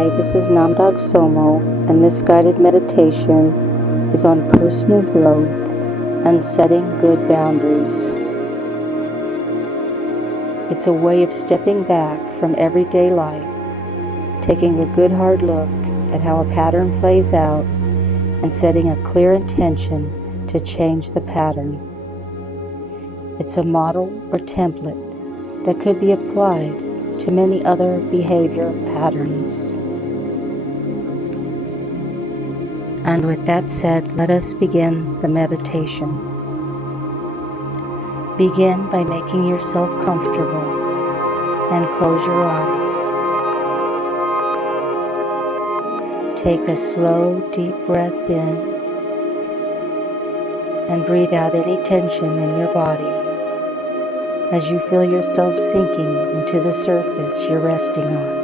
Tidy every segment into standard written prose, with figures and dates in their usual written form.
Hi, this is Namdag Tsomo, and this guided meditation is on personal growth and setting good boundaries. It's a way of stepping back from everyday life, taking a good hard look at how a pattern plays out, and setting a clear intention to change the pattern. It's a model or template that could be applied to many other behavior patterns. And with that said, let us begin the meditation. Begin by making yourself comfortable and close your eyes. Take a slow, deep breath in and breathe out any tension in your body as you feel yourself sinking into the surface you're resting on.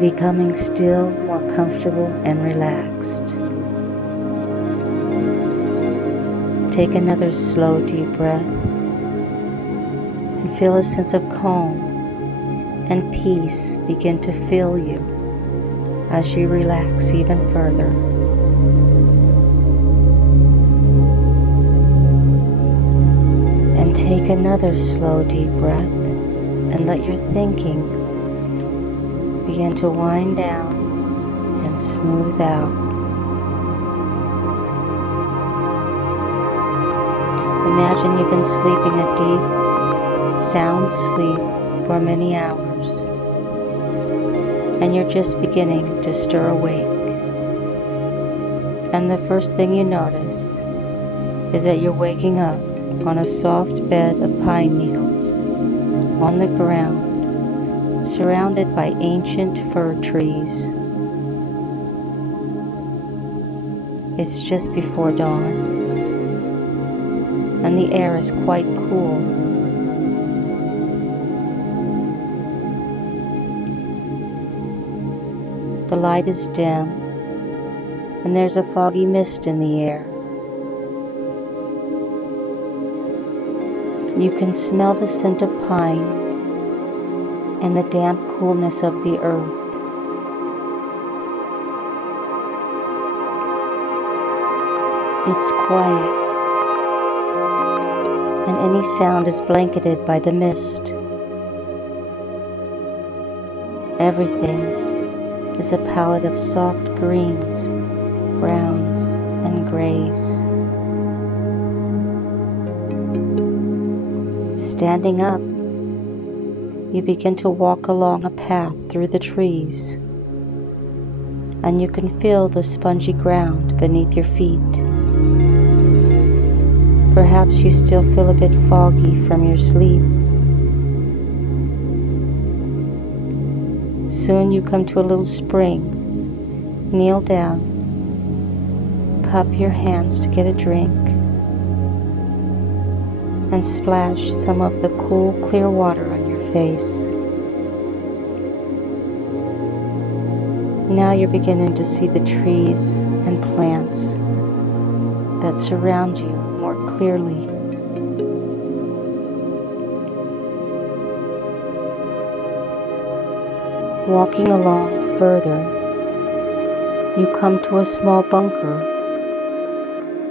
Becoming still, more comfortable and relaxed. Take another slow, deep breath and feel a sense of calm and peace begin to fill you as you relax even further. And take another slow, deep breath and let your thinking begin to wind down and smooth out. Imagine you've been sleeping a deep, sound sleep for many hours, and you're just beginning to stir awake. And the first thing you notice is that you're waking up on a soft bed of pine needles on the ground, surrounded by ancient fir trees. It's just before dawn, and the air is quite cool. The light is dim, and there's a foggy mist in the air. You can smell the scent of pine and the damp coolness of the earth. It's quiet, and any sound is blanketed by the mist. Everything is a palette of soft greens, browns, and grays. Standing up, you begin to walk along a path through the trees, and you can feel the spongy ground beneath your feet. Perhaps you still feel a bit foggy from your sleep. Soon you come to a little spring. Kneel down, cup your hands to get a drink, and splash some of the cool, clear water on your face. Now you're beginning to see the trees and plants that surround you more clearly. Walking along further, you come to a small bunker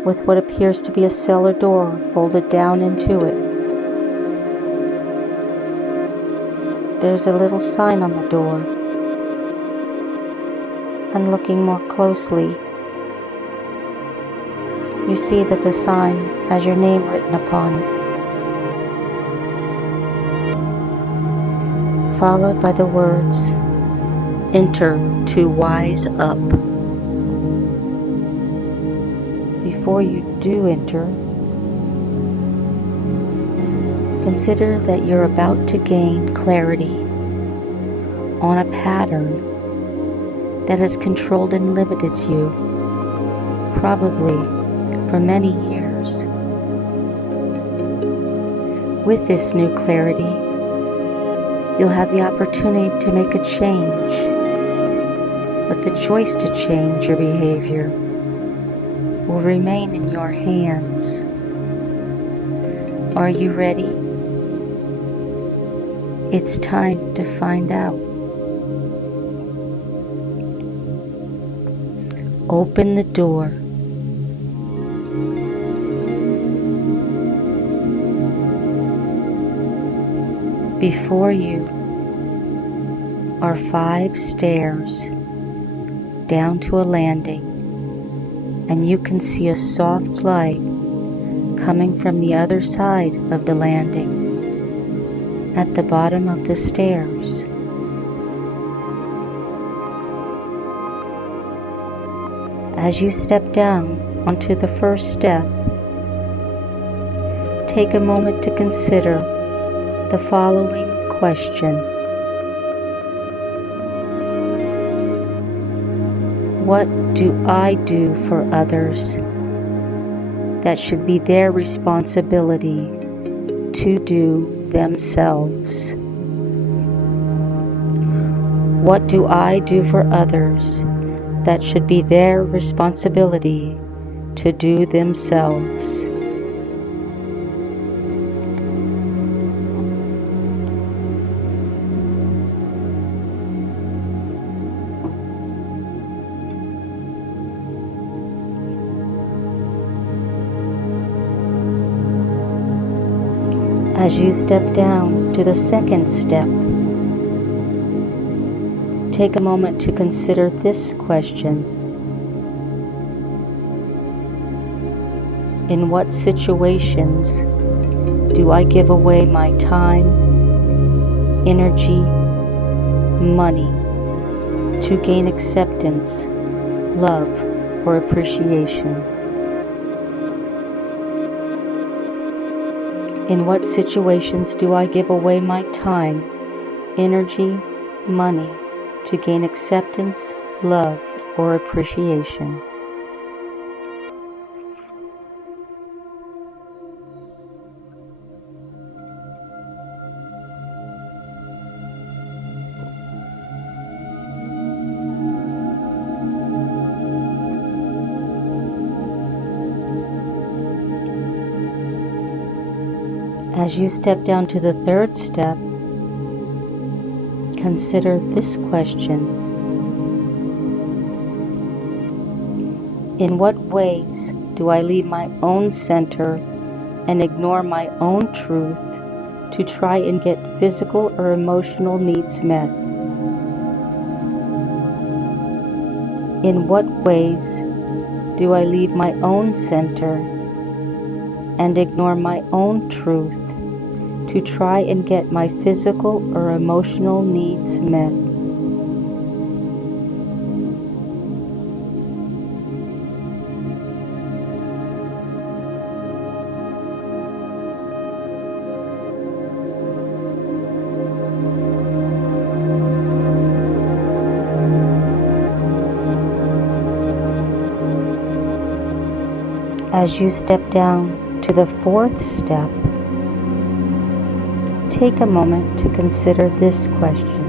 with what appears to be a cellar door folded down into it. There's a little sign on the door, and looking more closely, you see that the sign has your name written upon it, followed by the words, "Enter to wise up." Before you do enter, consider that you're about to gain clarity on a pattern that has controlled and limited you, probably for many years. With this new clarity, you'll have the opportunity to make a change, but the choice to change your behavior will remain in your hands. Are you ready? It's time to find out. Open the door. Before you are 5 stairs down to a landing, and you can see a soft light coming from the other side of the landing at the bottom of the stairs. As you step down onto the first step, take a moment to consider the following question. What do I do for others that should be their responsibility to do themselves? What do I do for others that should be their responsibility to do themselves? As you step down to the second step, take a moment to consider this question. In what situations do I give away my time, energy, money to gain acceptance, love, or appreciation? In what situations do I give away my time, energy, money to gain acceptance, love, or appreciation? As you step down to the third step, consider this question. In what ways do I leave my own center and ignore my own truth to try and get physical or emotional needs met? In what ways do I leave my own center and ignore my own truth to try and get my physical or emotional needs met? As you step down to the fourth step, take a moment to consider this question.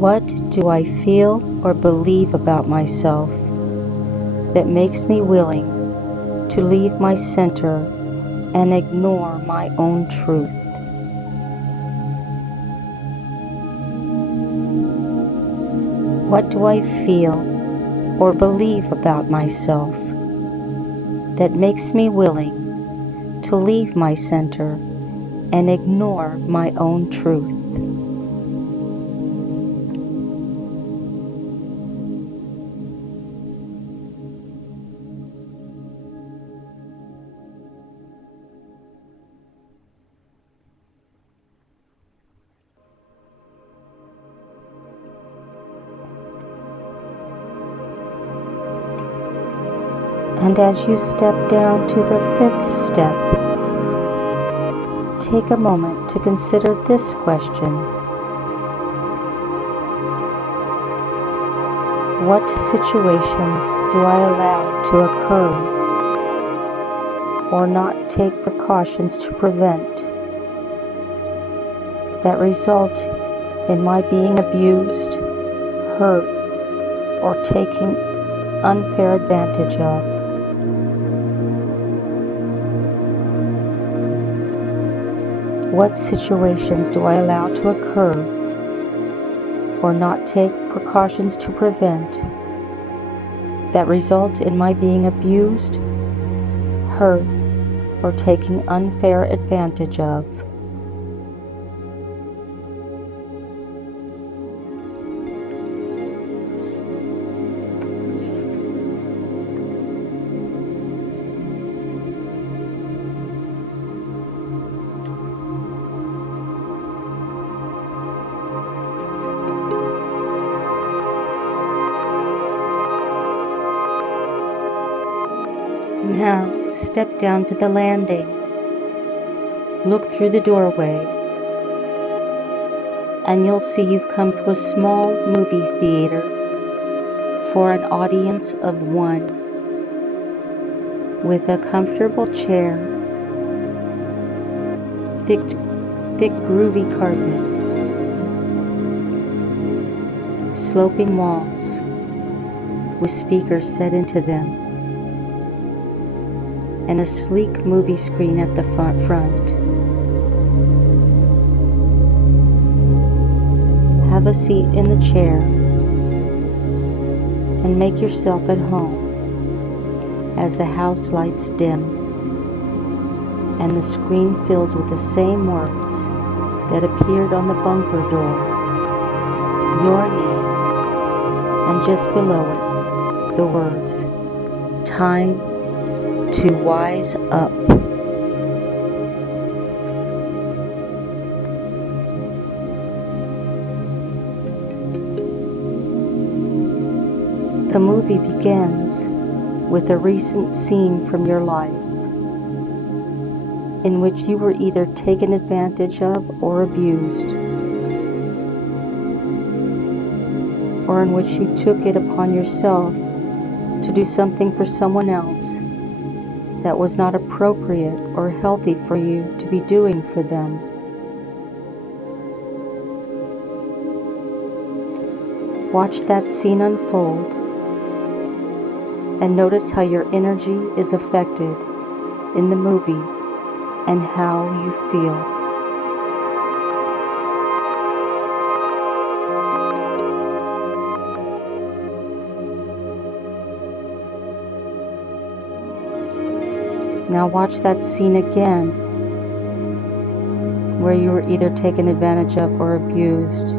What do I feel or believe about myself that makes me willing to leave my center and ignore my own truth? What do I feel or believe about myself that makes me willing to leave my center and ignore my own truth? And as you step down to the fifth step, take a moment to consider this question. What situations do I allow to occur or not take precautions to prevent that result in my being abused, hurt, or taken unfair advantage of? What situations do I allow to occur or not take precautions to prevent that result in my being abused, hurt, or taking unfair advantage of? Now step down to the landing. Look through the doorway, and you'll see you've come to a small movie theater for an audience of one, with a comfortable chair, thick groovy carpet, sloping walls with speakers set into them, and a sleek movie screen at the front. Have a seat in the chair and make yourself at home as the house lights dim and the screen fills with the same words that appeared on the bunker door. Your name, and just below it, the words, "Time to wise up." The movie begins with a recent scene from your life in which you were either taken advantage of or abused, or in which you took it upon yourself to do something for someone else that was not appropriate or healthy for you to be doing for them. Watch that scene unfold and notice how your energy is affected in the movie and how you feel. Now watch that scene again, where you were either taken advantage of or abused,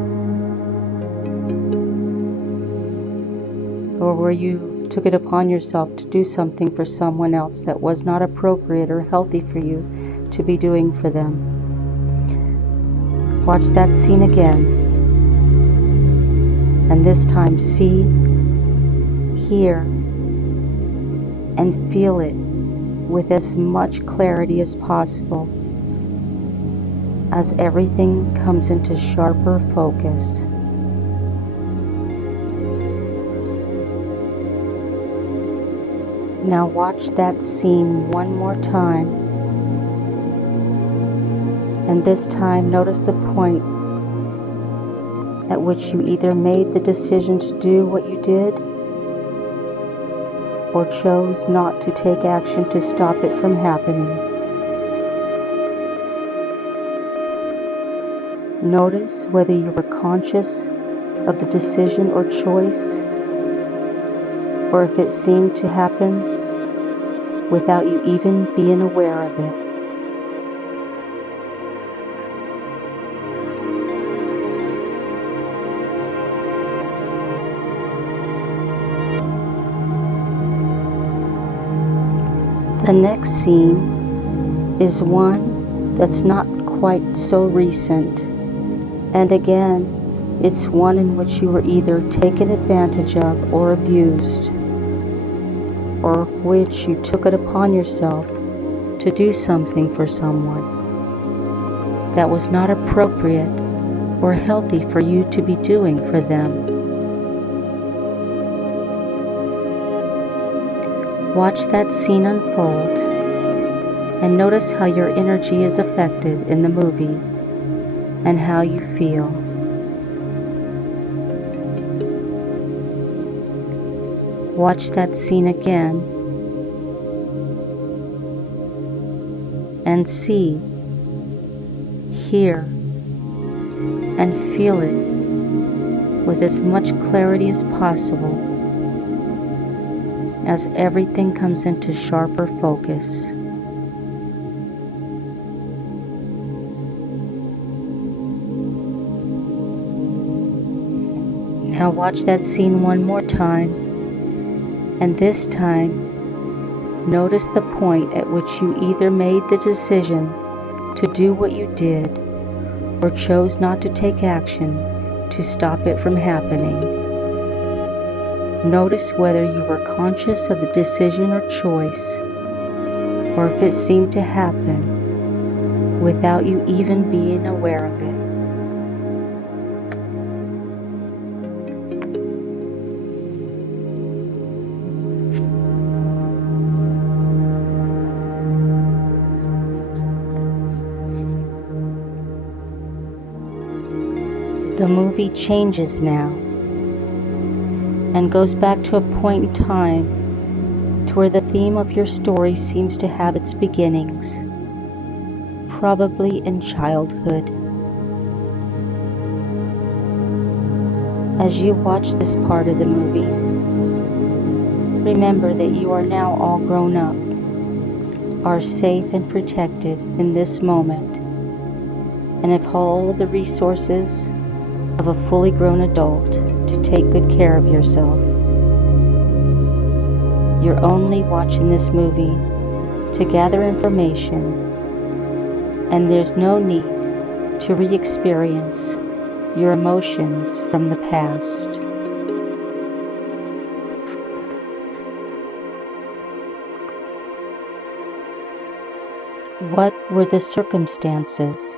or where you took it upon yourself to do something for someone else that was not appropriate or healthy for you to be doing for them. Watch that scene again, and this time see, hear, and feel it with as much clarity as possible as everything comes into sharper focus. Now watch that scene one more time, and this time notice the point at which you either made the decision to do what you did or chose not to take action to stop it from happening. Notice whether you were conscious of the decision or choice, or if it seemed to happen without you even being aware of it. The next scene is one that's not quite so recent, and again, it's one in which you were either taken advantage of or abused, or which you took it upon yourself to do something for someone that was not appropriate or healthy for you to be doing for them. Watch that scene unfold and notice how your energy is affected in the movie and how you feel. Watch that scene again and see, hear and feel it with as much clarity as possible as everything comes into sharper focus. Now watch that scene one more time, and this time notice the point at which you either made the decision to do what you did or chose not to take action to stop it from happening. Notice whether you were conscious of the decision or choice, or if it seemed to happen without you even being aware of it. The movie changes now and goes back to a point in time to where the theme of your story seems to have its beginnings, probably in childhood. As you watch this part of the movie, remember that you are now all grown up, are safe and protected in this moment, and have all the resources of a fully grown adult to take good care of yourself. You're only watching this movie to gather information, and there's no need to re-experience your emotions from the past. What were the circumstances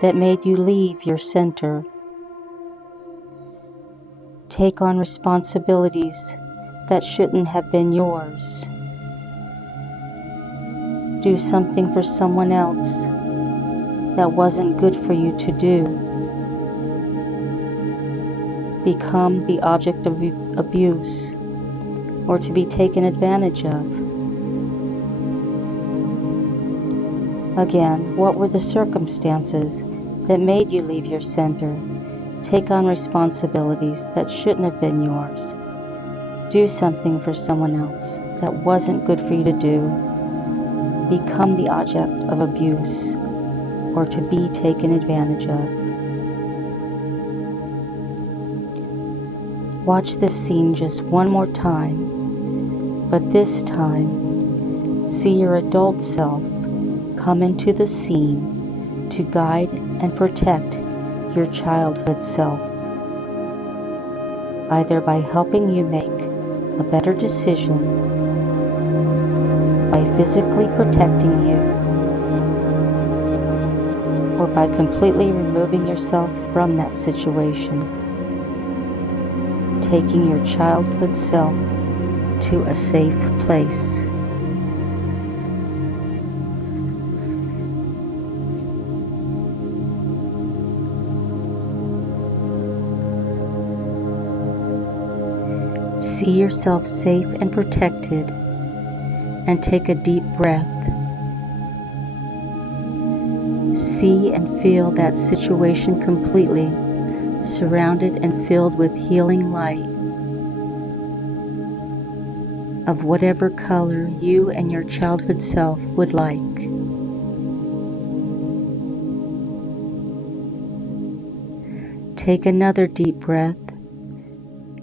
that made you leave your center? Take on responsibilities that shouldn't have been yours. Do something for someone else that wasn't good for you to do. Become the object of abuse or to be taken advantage of. Again, what were the circumstances that made you leave your center? Take on responsibilities that shouldn't have been yours. Do something for someone else that wasn't good for you to do. Become the object of abuse or to be taken advantage of. Watch this scene just one more time, but this time, see your adult self come into the scene to guide and protect your childhood self, either by helping you make a better decision, by physically protecting you, or by completely removing yourself from that situation, taking your childhood self to a safe place. See yourself safe and protected, and take a deep breath. See and feel that situation completely, surrounded and filled with healing light of whatever color you and your childhood self would like. Take another deep breath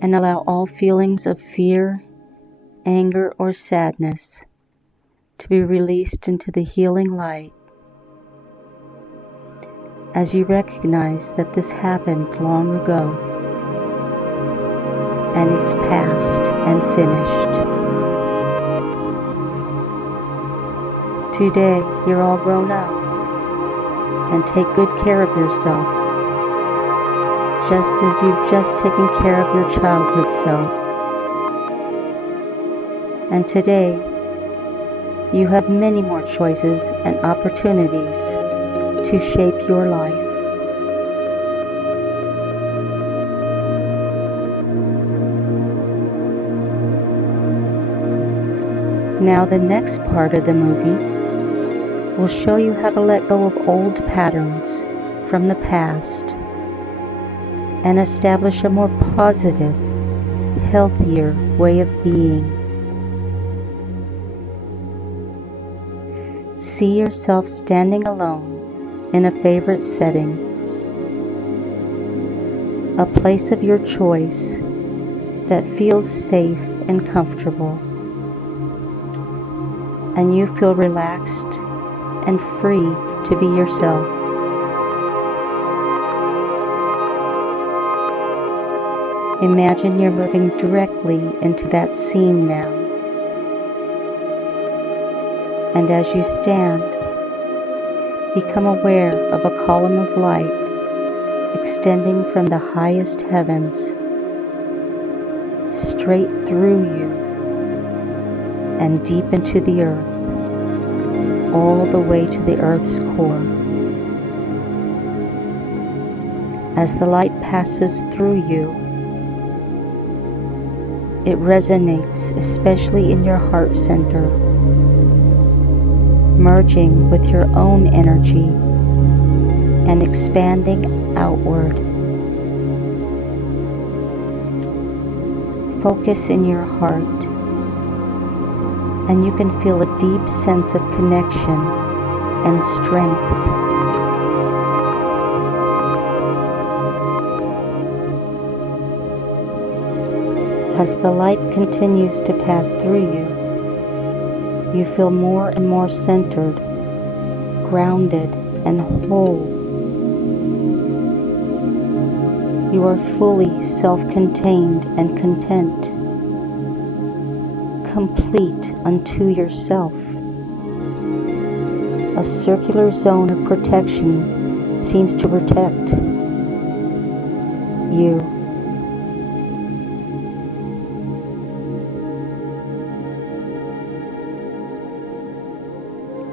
and allow all feelings of fear, anger, or sadness to be released into the healing light as you recognize that this happened long ago and it's past and finished. Today, you're all grown up and take good care of yourself, just as you've just taken care of your childhood self. And today, you have many more choices and opportunities to shape your life. Now the next part of the movie will show you how to let go of old patterns from the past and establish a more positive, healthier way of being. See yourself standing alone in a favorite setting, a place of your choice that feels safe and comfortable, and you feel relaxed and free to be yourself. Imagine you're moving directly into that scene now. And as you stand, become aware of a column of light extending from the highest heavens straight through you and deep into the earth, all the way to the earth's core. As the light passes through you, it resonates especially in your heart center, merging with your own energy and expanding outward. Focus in your heart, and you can feel a deep sense of connection and strength. As the light continues to pass through you, you feel more and more centered, grounded, and whole. You are fully self-contained and content, complete unto yourself. A circular zone of protection seems to protect you.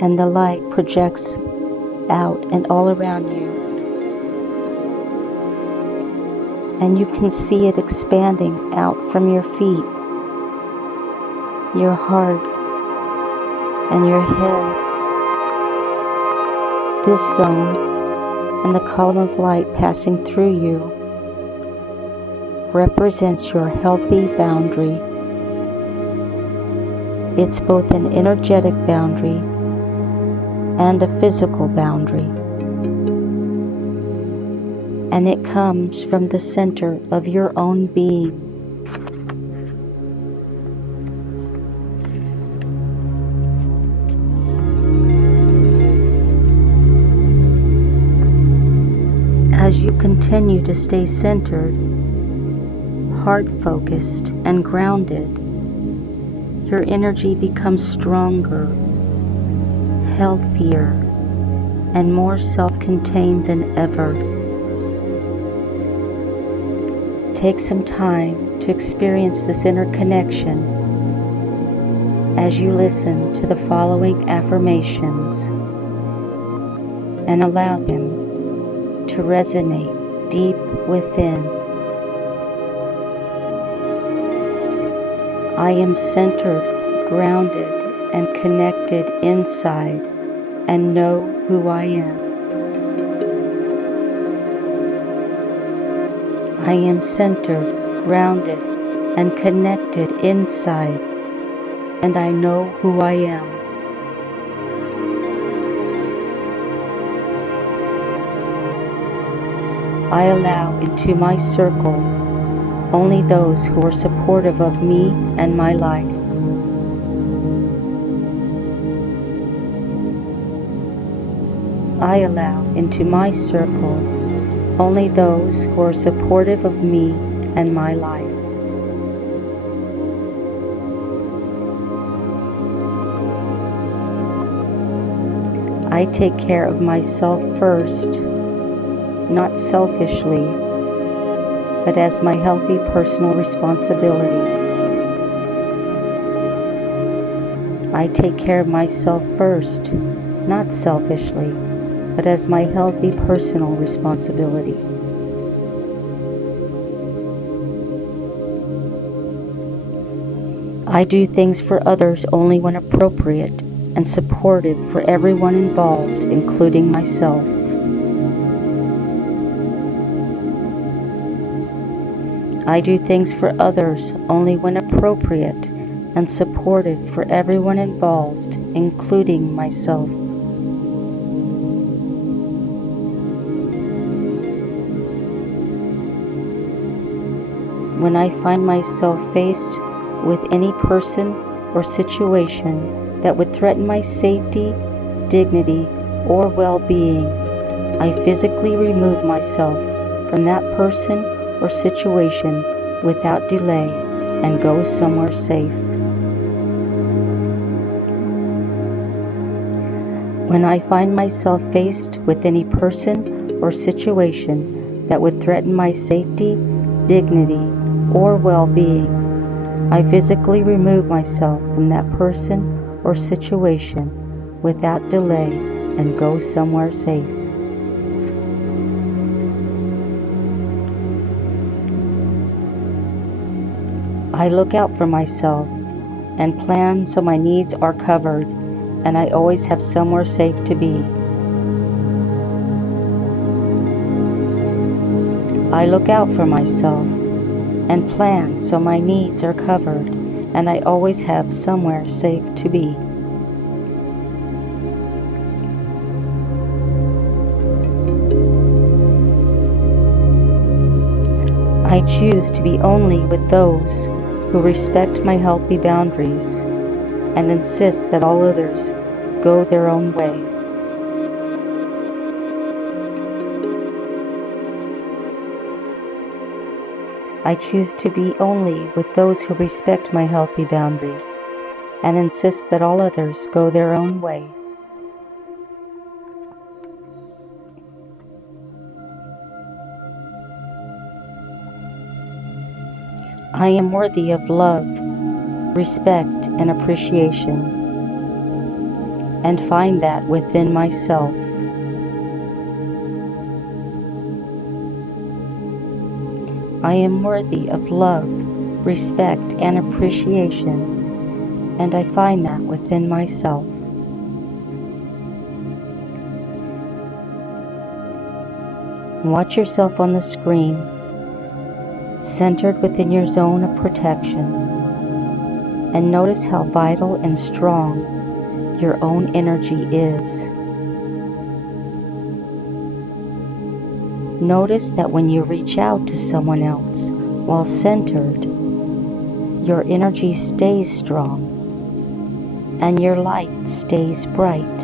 And the light projects out and all around you. And you can see it expanding out from your feet, your heart, and your head. This zone and the column of light passing through you represents your healthy boundary. It's both an energetic boundary and a physical boundary, and it comes from the center of your own being. As you continue to stay centered, heart-focused, and grounded, your energy becomes stronger, healthier, and more self-contained than ever. Take some time to experience this inner connection as you listen to the following affirmations and allow them to resonate deep within. I am centered, grounded, and connected inside, and know who I am. I am centered, grounded, and connected inside, and I know who I am. I allow into my circle only those who are supportive of me and my life. I allow into my circle only those who are supportive of me and my life. I take care of myself first, not selfishly, but as my healthy personal responsibility. I take care of myself first, not selfishly, but as my healthy personal responsibility. I do things for others only when appropriate and supportive for everyone involved, including myself. I do things for others only when appropriate and supportive for everyone involved, including myself. When I find myself faced with any person or situation that would threaten my safety, dignity, or well-being, I physically remove myself from that person or situation without delay and go somewhere safe. When I find myself faced with any person or situation that would threaten my safety, dignity, or well-being, I physically remove myself from that person or situation without delay and go somewhere safe. I look out for myself and plan so my needs are covered and I always have somewhere safe to be. I look out for myself and plan so my needs are covered and I always have somewhere safe to be. I choose to be only with those who respect my healthy boundaries and insist that all others go their own way. I choose to be only with those who respect my healthy boundaries and insist that all others go their own way. I am worthy of love, respect, and appreciation, and find that within myself. I am worthy of love, respect, and appreciation, and I find that within myself. Watch yourself on the screen, centered within your zone of protection, and notice how vital and strong your own energy is. Notice that when you reach out to someone else while centered, your energy stays strong and your light stays bright.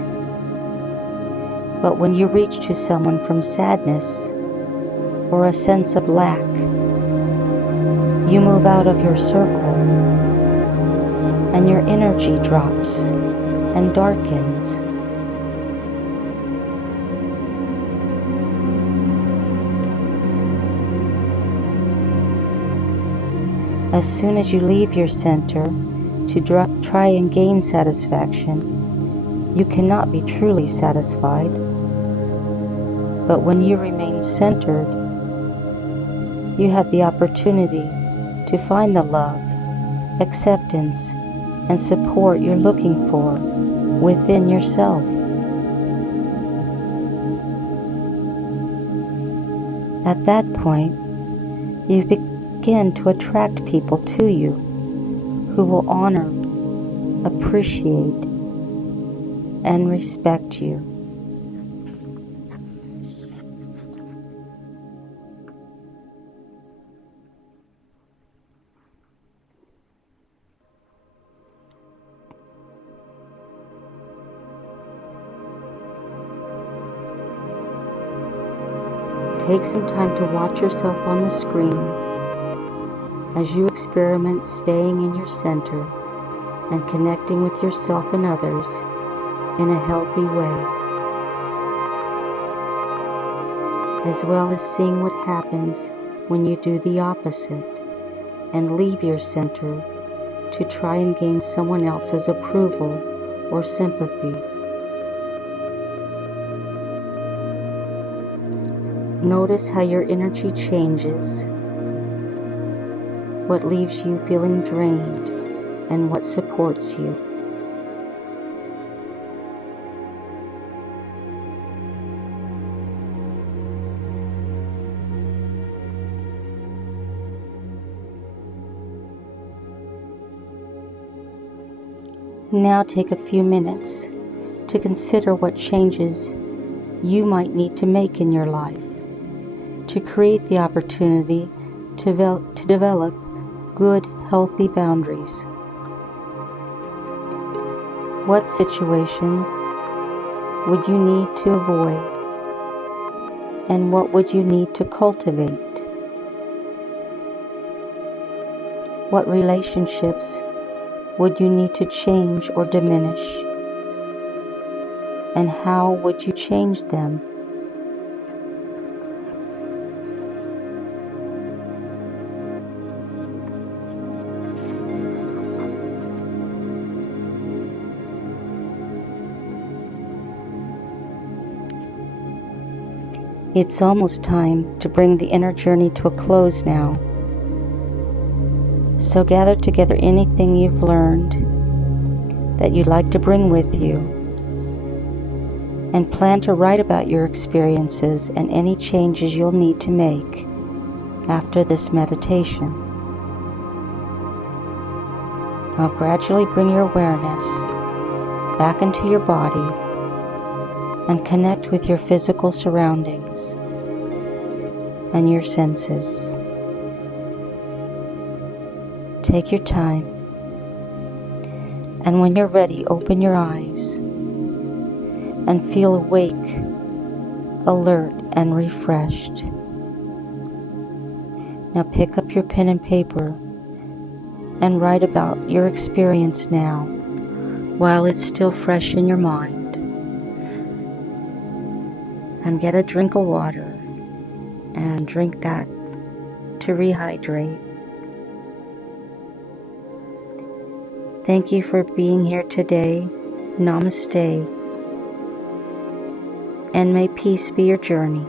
But when you reach to someone from sadness or a sense of lack, you move out of your circle and your energy drops and darkens. As soon as you leave your center to try and gain satisfaction, you cannot be truly satisfied. But when you remain centered, you have the opportunity to find the love, acceptance, and support you're looking for within yourself. At that point, you begin to attract people to you who will honor, appreciate, and respect you. Take some time to watch yourself on the screen as you experiment staying in your center and connecting with yourself and others in a healthy way, as well as seeing what happens when you do the opposite and leave your center to try and gain someone else's approval or sympathy. Notice how your energy changes, what leaves you feeling drained, and what supports you. Now take a few minutes to consider what changes you might need to make in your life to create the opportunity to develop good, healthy boundaries. What situations would you need to avoid, and what would you need to cultivate? What relationships would you need to change or diminish, and how would you change them? It's almost time to bring the inner journey to a close now. So gather together anything you've learned that you'd like to bring with you, and plan to write about your experiences and any changes you'll need to make after this meditation. Now gradually bring your awareness back into your body and connect with your physical surroundings and your senses. Take your time, and when you're ready, open your eyes and feel awake, alert, and refreshed. Now pick up your pen and paper and write about your experience now while it's still fresh in your mind. And get a drink of water and drink that to rehydrate. Thank you for being here today. Namaste. And may peace be your journey.